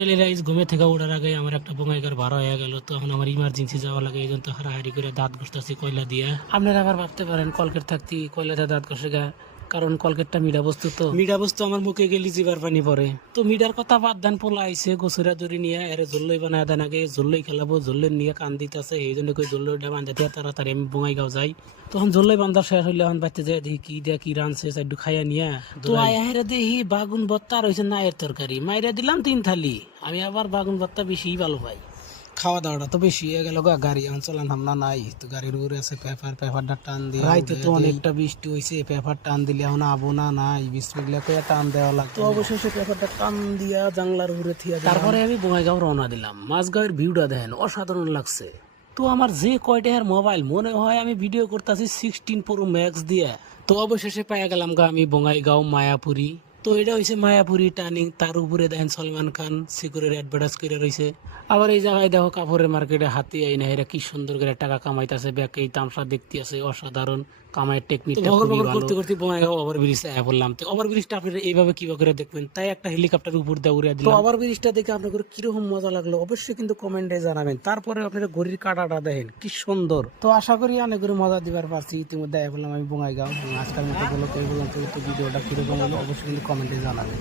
Rise ঘুমে থেকে ওঠার আগে আমার একটা বঙ্গাইগার ভাড়া হয়ে গেল, তো এখন আমার ইমার্জেন্সি যাওয়া লাগে, এই জন্য তো হারাহারি করে দাঁত ঘষতেছি কয়লা দিয়ে। আপনারা আবার ভাবতে পারেন কলকেট থাকতি কয়লাতে দাঁত ঘষে গা, কারণ কলকেটটা মিঠা বস্তু, তো মিঠা বস্তু আমার মুখে গেলি জিবার পানি পড়ে। তো মিঠার কথা বাদ দেন, পোলা আইসে গোসুরা দড়ি নিয়ে এর জল্লই বানায় দেন, আগে জল্লই খেলাবো, জল্লের নিয়ে কান দিতেছে, এই জন্য কই জল্লইটা বাঁধাতে তাড়াতাড়ি আমি বঙ্গাইগাঁও যাই। তখন জল্লই বান্ধা শেষ হইলে এখন বাচ্চা যায় দেখি কি দিয়া কি রানছে একটু খাইয়া নিয়ে, তো আয়া দেখি বাগুন ভর্তা আর হয়েছে নায়ের তরকারি, মাইরা দিলাম 3 থালি। আমি আবার বাগুন ভর্তা বেশি ভালো পাই। খাওয়া দাওয়াটা তো বেশি হয়ে গেল, গাড়ি এখন চলান হামলা নাই, তো গাড়ির উপরে আছে পেপারটা টান দিয়ে, রাইতে তো অনেকটা বৃষ্টি হয়েছে, পেপার টান দিলে এখন আবো না নাই বিসমিল্লাহ কইয়া টান দেওয়া লাগতো। তো অবশেষে পেপারটা টান দিয়া জানলার উপরে থিয়া তারপরে আমি বঙ্গাইগাঁও রওনা দিলাম। মাঝগাঁওয়ের ভিউটা দেখেন অসাধারণ লাগছে। তো আমার যে কয়টার মোবাইল মনে হয় আমি ভিডিও করতেছি 16 Pro Max দিয়ে। তো অবশেষে পাইয়া গেলাম আমি বঙ্গাইগাঁও মায়াপুরি। তো এটা হয়েছে মায়াপুরি টার্নিং, তার উপরে দেখেন সলমান খান সিকিউরের অ্যাডভার্টাইজ করে রয়েছে। আবার এই জায়গায় দেখো কাপড়ের মার্কেটে হাতি আই না, এরা কি সুন্দর করে টাকা কামাইতেছে, ব্যাকে এই তামসা দেখতে আছে অসাধারণ কামাইয়ের টেকনিকটা করতে করতে বঙ্গাইগাঁও ওভার ব্রিজে আয়া পড়লাম। তো ওভার ব্রিজটা আপনারা এইভাবে কিভাবে করে দেখবেন, তাই একটা হেলিকপ্টার উপর দিয়ে উড়িয়ে দিলাম। তো ওভার ব্রিজটা দেখে আপনাদের কিরকম মজা লাগলো অবশ্যই কিন্তু কমেন্টে জানাবেন। তারপরে আপনারা ঘড়ির কাঁটাটা দেখেন কি সুন্দর। তো আশা করি অনেক করে মজা দিবার পারছি। ইতিমধ্যে আয়া পড়লাম আমি বঙ্গাইগাঁও। আজকের মতো বলো তো এই পর্যন্ত ভিডিওটা কিরকম হলো অবশ্যই কিন্তু কমেন্টে জানাবেন।